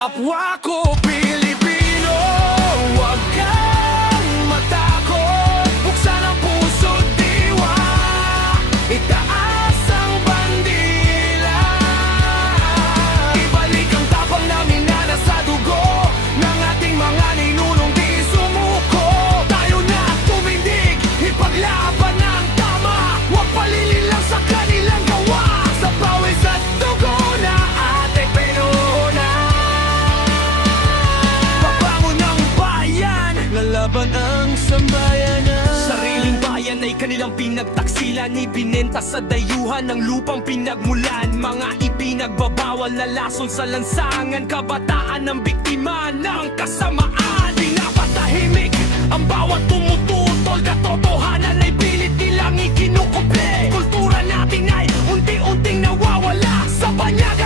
Kapwa ko Pilipino, huwag kang matakot. Buksan ang puso't diwa, itaas ang bandila. Ibalik ang tapang namin na nasa dugo ng ating mga ninunong di sumuko. Tayo na tumindig, ipaglaban ang tama. Huwag palilin lang sa kanilang gawa. Sa pawis at dugo na ating pinuna, lalaban ang sambayanan. Sariling bayan ay kanilang pinagtaksilan, ibinenta sa dayuhan ng lupang pinagmulan. Mga ipinagbabawal na lason sa lansangan, kabataan ng biktima ng kasamaan. Pinapatahimik ang bawat tumututol, katotohanan ay pilit nilang ikinukupi. Kultura natin ay unti-unting nawawala sa banyaga